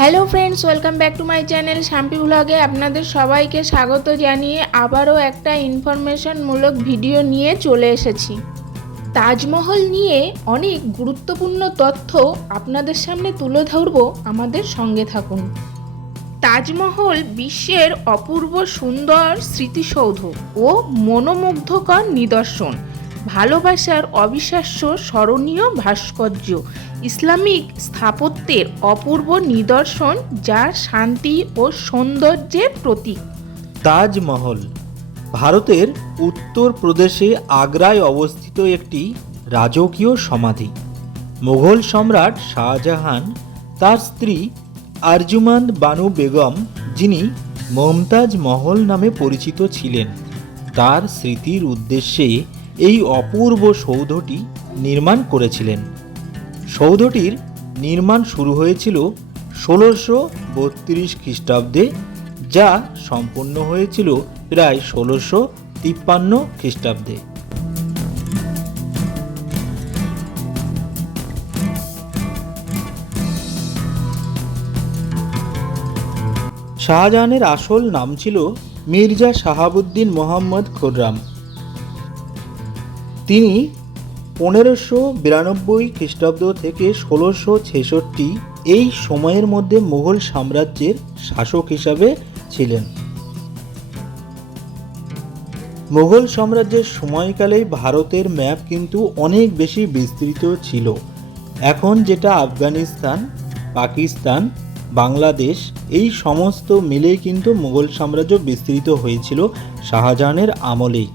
Hello friends welcome back to my channel Shampi ব্লগে আপনাদের সবাইকে স্বাগত জানিয়ে আবারও একটা ইনফরমেশনমূলক ভিডিও নিয়ে চলে এসেছি। তাজমহল নিয়ে অনেক গুরুত্বপূর্ণ তথ্য আপনাদের সামনে তুলে ধরব, আমাদের সঙ্গে থাকুন। তাজমহল বিশ্বের অপূর্ব সুন্দর স্মৃতিসৌধ ও মনোমুগ্ধকর নিদর্শন। ভালোবাসার অবিশ্বাস্য স্মরণীয় ভাস্কর্য, ইসলামিক স্থাপত্যের অপূর্ব নিদর্শন যা শান্তি ও সৌন্দর্যের প্রতীক। তাজমহল, ভারতের উত্তর প্রদেশে আগ্রায় অবস্থিত একটি রাজকীয় সমাধি। মুঘল সম্রাট শাহজাহান তার স্ত্রী আরজুমান বানু বেগম, যিনি মমতাজ মহল নামে পরিচিত ছিলেন, তার স্মৃতির উদ্দেশ্যে এই অপূর্ব সৌধটি নির্মাণ করেছিলেন। সৌধটির নির্মাণ শুরু হয়েছিল ষোলোশো বত্রিশ খ্রিস্টাব্দে, যা সম্পন্ন হয়েছিল প্রায় ষোলোশো তিপ্পান্ন খ্রিস্টাব্দে। শাহজাহানের আসল নাম ছিল মির্জা শাহাবুদ্দিন মোহাম্মদ খুররাম। তিনি পনেরোশো বিরানব্বই খ্রিস্টাব্দ থেকে ষোলোশো ছেষট্টি এই সময়ের মধ্যে মুঘল সাম্রাজ্যের শাসক হিসাবে ছিলেন। মুঘল সাম্রাজ্যের সময়কালেই ভারতের ম্যাপ কিন্তু অনেক বেশি বিস্তৃত ছিল। এখন যেটা আফগানিস্তান, পাকিস্তান, বাংলাদেশ এই সমস্ত মিলেই কিন্তু মুঘল সাম্রাজ্য বিস্তৃত হয়েছিল শাহজাহানের আমলেই।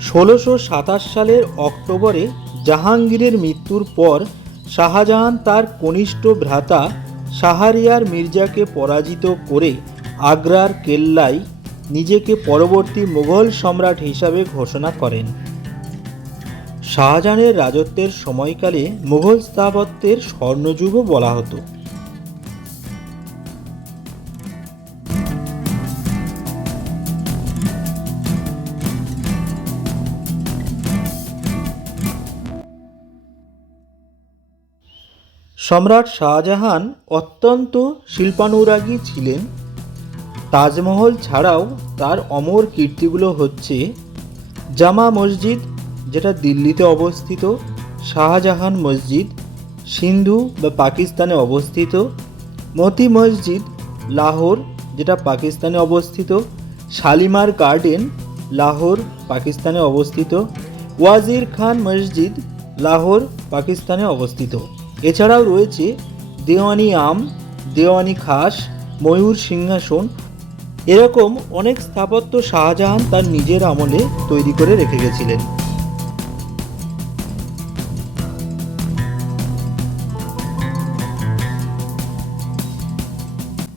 ষোলোশো সাতাশ সালের অক্টোবরে জাহাঙ্গীরের মৃত্যুর পর শাহজাহান তার কনিষ্ঠ ভ্রাতা শাহরিয়ার মির্জাকে পরাজিত করে আগ্রার কেল্লায় নিজেকে পরবর্তী মুঘল সম্রাট হিসাবে ঘোষণা করেন। শাহজাহানের রাজত্বের সময়কালে মুঘল স্থাপত্যের স্বর্ণযুগও বলা হতো। সম্রাট শাহজাহান অত্যন্ত শিল্পানুরাগী ছিলেন। তাজমহল ছাড়াও তার অমর কীর্তিগুলো হচ্ছে জামা মসজিদ, যেটা দিল্লিতে অবস্থিত, শাহজাহান মসজিদ, সিন্ধু বা পাকিস্তানে অবস্থিত, মতি মসজিদ, লাহোর, যেটা পাকিস্তানে অবস্থিত, শালিমার গার্ডেন, লাহোর, পাকিস্তানে অবস্থিত, ওয়াজির খান মসজিদ, লাহোর, পাকিস্তানে অবস্থিত। এছাড়াও রয়েছে দেওয়ানি আম, দেওয়ানি খাস, ময়ূর সিংহাসন। এরকম অনেক স্থাপত্য শাহজাহান তার নিজের আমলে তৈরি করে রেখে গেছিলেন।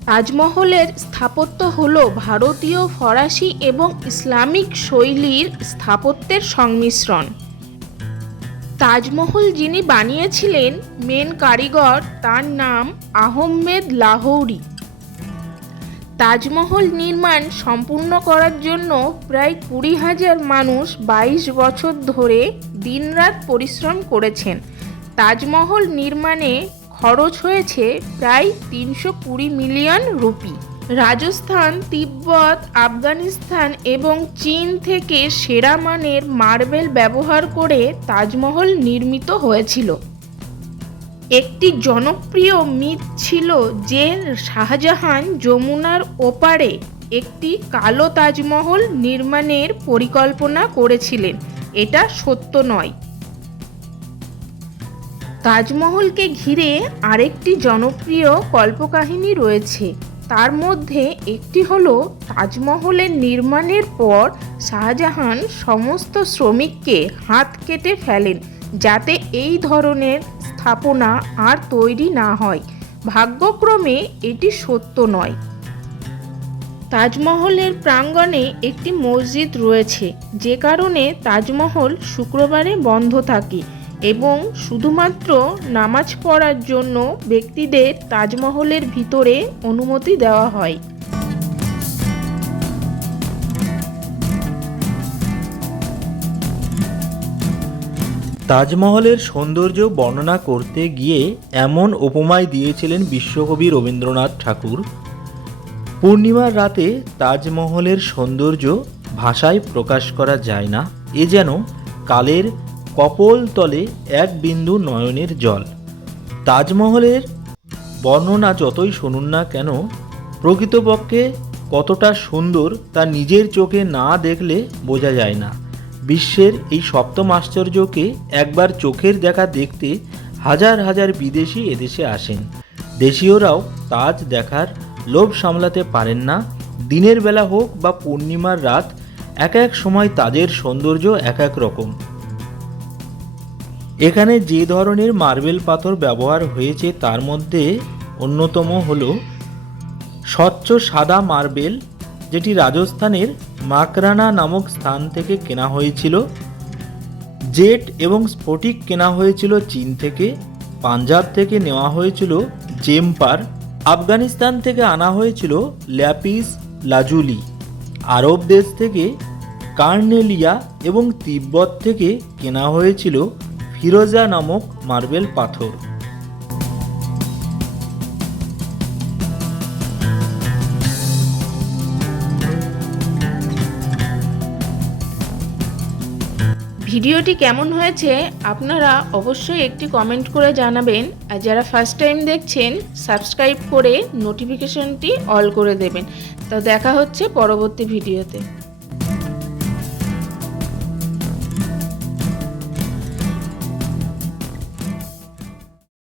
তাজমহলের স্থাপত্য হল ভারতীয়, ফরাসি এবং ইসলামিক শৈলীর স্থাপত্যের সংমিশ্রণ। তাজমহল যিনি বানিয়েছিলেন মেন কারিগর তার নাম আহমেদ লাহৌরি। তাজমহল নির্মাণ সম্পূর্ণ করার জন্য প্রায় কুড়ি হাজার মানুষ বাইশ বছর ধরে দিনরাত পরিশ্রম করেছেন। তাজমহল নির্মাণে খরচ হয়েছে প্রায় তিনশো কুড়ি মিলিয়ন রুপি। রাজস্থান, তিব্বত, আফগানিস্তান এবং চীন থেকে সেরা মানের মার্বেল ব্যবহার করে তাজমহল নির্মিত হয়েছিল। একটি জনপ্রিয় মিথ ছিল যে শাহজাহান যমুনার ওপারে একটি কালো তাজমহল নির্মাণের পরিকল্পনা করেছিলেন। এটা সত্য নয়। তাজমহলকে ঘিরে আরেকটি জনপ্রিয় কল্পকাহিনী রয়েছে। তার মধ্যে একটি হলো তাজমহলের নির্মাণের পর শাহজাহান সমস্ত শ্রমিককে হাত কেটে ফেলেন, যাতে এই ধরনের স্থাপনা আর তৈরি না হয়। ভাগ্যক্রমে এটি সত্য নয়। তাজমহলের প্রাঙ্গণে একটি মসজিদ রয়েছে, যে কারণে তাজমহল শুক্রবারে বন্ধ থাকে। এবং শুধুমাত্র নামাজ পড়ার জন্য ব্যক্তিদের তাজমহলের ভিতরে অনুমতি দেওয়া হয়। তাজমহলের সৌন্দর্য বর্ণনা করতে গিয়ে এমন উপমায় দিয়েছিলেন বিশ্বকবি রবীন্দ্রনাথ ঠাকুর। পূর্ণিমার রাতে তাজমহলের সৌন্দর্য ভাষায় প্রকাশ করা যায় না, এ যেন কালের কপল তলে এক বিন্দু নয়নের জল। তাজমহলের বর্ণনা যতই শুনুন না কেন, প্রকৃতপক্ষে কতটা সুন্দর তা নিজের চোখে না দেখলে বোঝা যায় না। বিশ্বের এই সপ্তম আশ্চর্যকে একবার চোখের দেখা দেখতে হাজার হাজার বিদেশি এদেশে আসেন। দেশীয়রাও তাজ দেখার লোভ সামলাতে পারেন না। দিনের বেলা হোক বা পূর্ণিমার রাত, এক এক সময় তাজের সৌন্দর্য এক এক রকম। এখানে যে ধরনের মার্বেল পাথর ব্যবহার হয়েছে, তার মধ্যে অন্যতম হল স্বচ্ছ সাদা মার্বেল, যেটি রাজস্থানের মাকরানা নামক স্থান থেকে কেনা হয়েছিল, জেট এবং স্ফটিক কেনা হয়েছিল চীন থেকে, পাঞ্জাব থেকে নেওয়া হয়েছিল জেমপার, আফগানিস্তান থেকে আনা হয়েছিল ল্যাপিস, লাজুলি, আরব দেশ থেকে কার্নেলিয়া এবং তিব্বত থেকে কেনা হয়েছিল ফিরোজা নামক মার্বেল পাথর। ভিডিওটি কেমন হয়েছে আপনারা অবশ্যই একটি কমেন্ট করে জানাবেন আর যারা ফার্স্ট টাইম দেখছেন সাবস্ক্রাইব করে নোটিফিকেশনটি অল করে দেবেন। তো দেখা হচ্ছে পরবর্তী ভিডিওতে।